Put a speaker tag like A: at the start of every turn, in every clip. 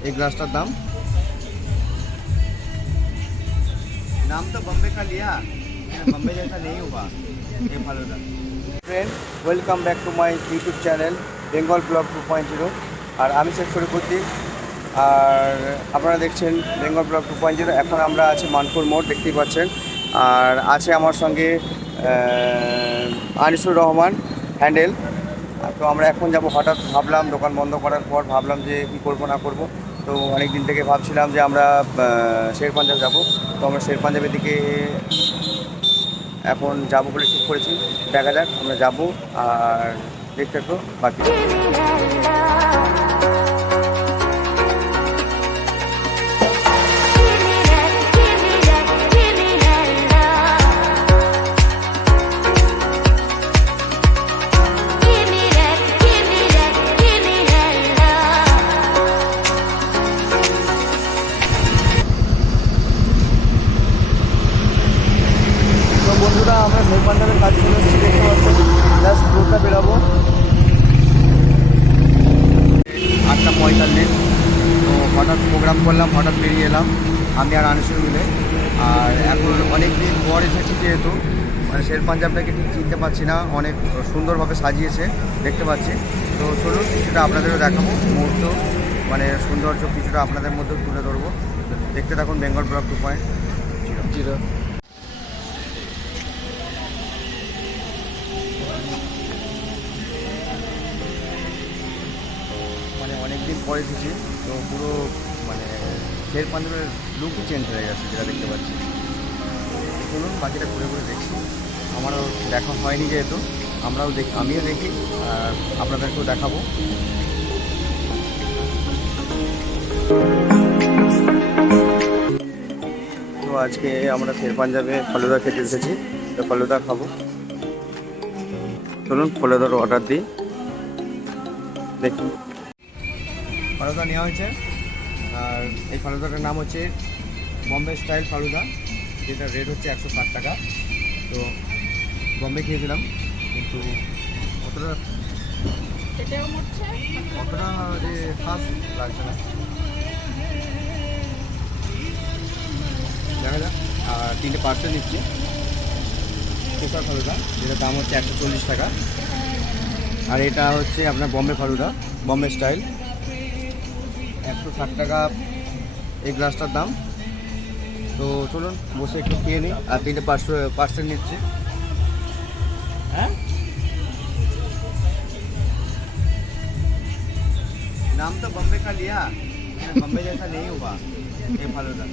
A: এই গ্লাসটার দাম नाम तो बम्बे का लिया बम्बे जैसा नहीं हुआ ये falooda friend welcome back to my YouTube channel Bengal blog two point zero আর আমি শেষ করে করছি আর আপনারা দেখছেন Bengal blog two point zero এখন আমরা আছি মানপুর মোড় দেখতেই পাচ্ছেন আর আছে আমার সঙ্গে আহ, আনিসুর রহমান হ্যান্ডেল তো আমরা এখন যাব হঠাৎ ভাবলাম দোকান বন্ধ করার পর ভাবলাম যে কী করবো না করবো তো অনেক দিন থেকে ভাবছিলাম যে আমরা শের পাঞ্জাব যাব। তো আমরা শের পাঞ্জাবের দিকে এখন যাব বলে ঠিক করেছি। দেখা যাক, আমরা যাব আর দেখতে বাকি। বন্ধুরা আমরা শের পাঞ্জাবের কাজ চলে এসেছি দেখতে পাচ্ছেন। জাস্ট রোডটা বেরোবো। আটটা পঁয়তাল্লিশ। তো হঠাৎ প্রোগ্রাম করলাম হঠাৎ বেরিয়ে এলাম আমি আর আনিসুর মিলে। আর এখন অনেক দিন পর এসেছি যেহেতু মানে শের পাঞ্জাবটাকে ঠিক চিনতে পারছি না অনেক সুন্দরভাবে সাজিয়েছে দেখতে পাচ্ছি। তো চলুন কিছুটা আপনাদেরও দেখাবো মুহূর্ত মানে সৌন্দর্য কিছুটা আপনাদের মধ্যেও তুলে ধরবো। দেখতে থাকুন Bengal blog two point. Zero. পরে এসেছি, তো পুরো মানে শের পাঞ্জাবের লুকই চেঞ্জ হয়ে গেছে, যেটা দেখতে পাচ্ছি। চলুন বাকিটা ঘুরে ঘুরে দেখছি আমারও দেখা হয়নি যেহেতু, আমরাও দেখি, আমিও দেখি, আর আপনাদেরকেও দেখাবো। তো আজকে আমরা শের পাঞ্জাবে ফলুদা খেতে এসেছি, তো ফলুদা খাব। চলুন ফলুদার অর্ডার দিই। দেখুন ফালুদা নেওয়া হয়েছে। আর এই ফালুদাটার নাম হচ্ছে বম্বে স্টাইল ফালুদা যেটা রেট হচ্ছে একশো ষাট টাকা। তো বম্বে খেয়েছিলাম কিন্তু অতটা অতটা যে খাস লাগছে না। দেখা যাক। আর তিনটে পার্সেল নিচ্ছি। স্পেশাল ফালুদা যেটার দাম হচ্ছে একশো চল্লিশ টাকা। আর এটা হচ্ছে আপনার বম্বে ফালুদা বম্বে স্টাইল। একশো ষাট টাকা এই গ্লাসটার দাম তো চলুন বসে একটু খেয়ে নিই আর তিনটে পার্সেল পার্সেল নিচ্ছি হ্যাঁ नाम तो बम्बे का लिया बम्बे जैसा नहीं हुआ ये फालूदा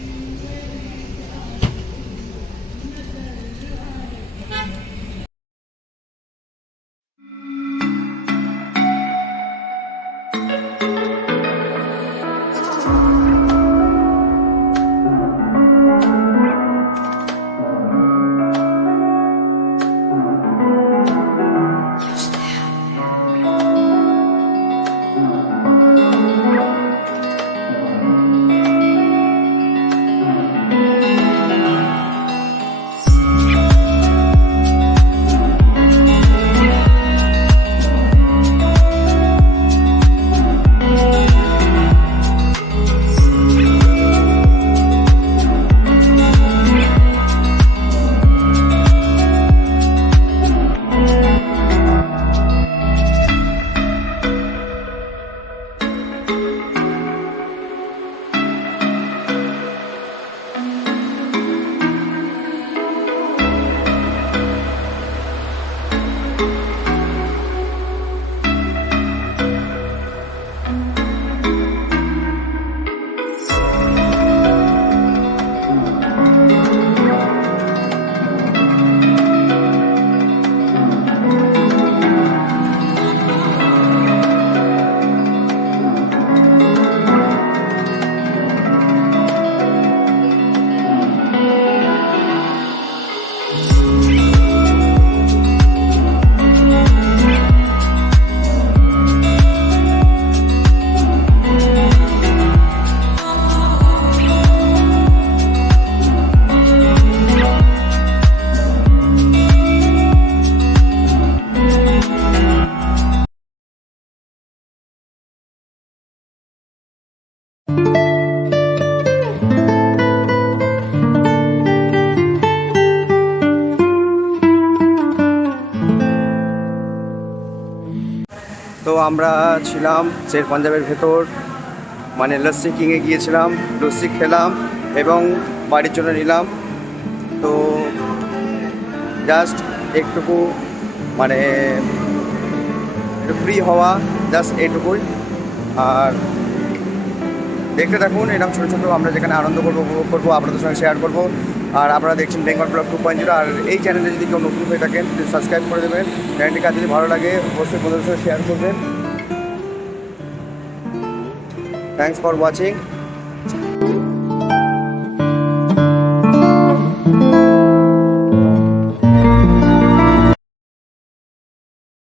A: আমরা ছিলাম শের পাঞ্জাবের ভেতর মানে লস্যি কিংয়ে গিয়েছিলাম, লস্যি খেলাম এবং বাড়ির জন্য নিলাম। তো জাস্ট একটুকু মানে ফ্রি হওয়া জাস্ট এইটুকুই আর দেখতে থাকুন, এরকম ছোটো ছোটো আমরা যেখানে আনন্দ করব, উপভোগ করব, আপনাদের সঙ্গে শেয়ার করব। আর আপনারা দেখছেন Bengal blog two point zero আর এই চ্যানেলে যদি কেউ নতুন হয়ে থাকেন সাবস্ক্রাইব করে দেবেন। চ্যানেলটি কাজ যদি ভালো লাগে, অবশ্যই বন্ধুদের সাথে শেয়ার করবেন। Thanks for watching